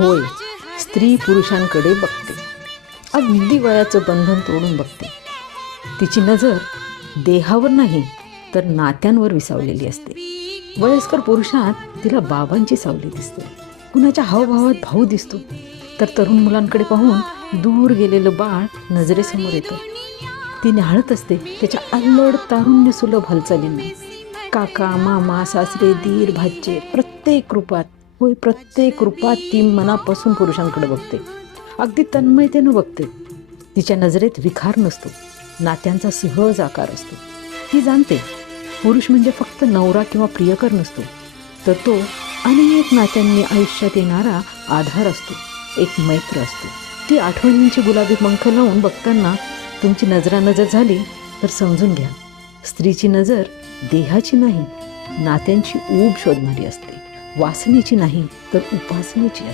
होय, स्त्री पुरुषांकडे बघते, अगदी वयाचं बंधन तोडून बघते. तिची नजर देहावर नाही तर नात्यांवर विसावलेली असते. वयस्कर पुरुषात तिला बाबांची सावली दिसते, कुणाच्या हावभावात भाऊ दिसतो, तर तरुण मुलांकडे पाहून दूर गेलेलं बाळ नजरेसमोर येतं. ती न्याहाळत असते त्याच्या अल्लड तारुण्य सुलभ हालचालींना. काका, मामा, सासरे, दीर, भाचे, प्रत्येक रूपात ती मनापासून पुरुषांकडे बघते, अगदी तन्मयतेनं बघते. तिच्या नजरेत विखार नसतो, नात्यांचा सहज आकार असतो. ती जाणते पुरुष म्हणजे फक्त नवरा किंवा प्रियकर नसतो, तर तो अनेक नात्यांनी आयुष्यात येणारा आधार असतो, एक मैत्र असतो. ती आठवणींची गुलाबी पंख लावून बघताना तुमची नजरानजर झाली तर समजून घ्या, स्त्रीची नजर देहाची नाही, नात्यांची ऊब शोधणारी असते, वासनेची नाही तर उपासनेची असते.